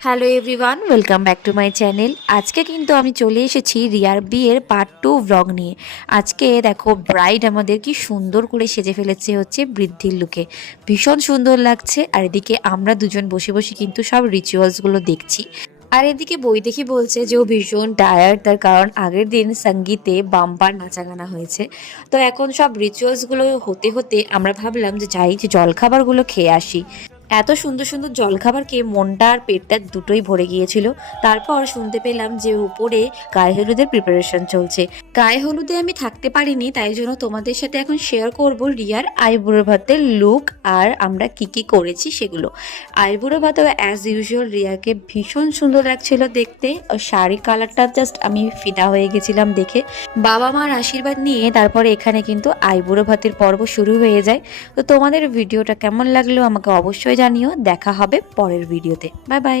Hello everyone, welcome back to my channel. আজকে কিন্তু আমি চলে এসেছি রিয়ার বিয়ের পার্ট 2 ব্লগ নিয়ে। আজকে দেখো ব্রাইড আমাদের কি সুন্দর করে সেজে ফেলেছে হচ্ছে বৃদ্ধির লুকে। ভীষণ সুন্দর লাগছে। আর এদিকে আমরা দুজন বসে বসে কিন্তু সব রিচুয়ালসগুলো দেখছি। আর এদিকে বই দেখি বলছে যে ও ভীষণ টায়ার্ড, তার কারণ আগের দিন সঙ্গীতে বাম্পার নাচা গানা হয়েছে। তো এখন সব রিচুয়ালসগুলো হতে হতে আমরা ভাবলাম যে যাই, যে জলখাবারগুলো খেয়ে আসি। এত সুন্দর সুন্দর জলখাবার খেয়ে মনটা আর পেটটা দুটোই ভরে গিয়েছিল। তারপর শুনতে পেলাম যে উপরে গায়ে হলুদের প্রিপারেশন চলছে। গায়ে হলুদে আমি থাকতে পারিনি, তাই জন্য তোমাদের সাথে এখন শেয়ার করব রিয়ার আইবুড়ো ভাতের লুক আর আমরা কি কি করেছি সেগুলো। আইবুড়ো ভাতে অ্যাজ ইউজুয়াল রিয়াকে ভীষণ সুন্দর লাগছিল দেখতে। শাড়ি কালারটা জাস্ট আমি ফিদা হয়ে গেছিলাম দেখে। বাবা মার আশীর্বাদ নিয়ে তারপরে এখানে কিন্তু আইবুড়ো ভাতের পর্ব শুরু হয়ে যায়। তো তোমাদের ভিডিওটা কেমন লাগলো আমাকে অবশ্যই জানিও। দেখা হবে পরের ভিডিওতে। Bye bye.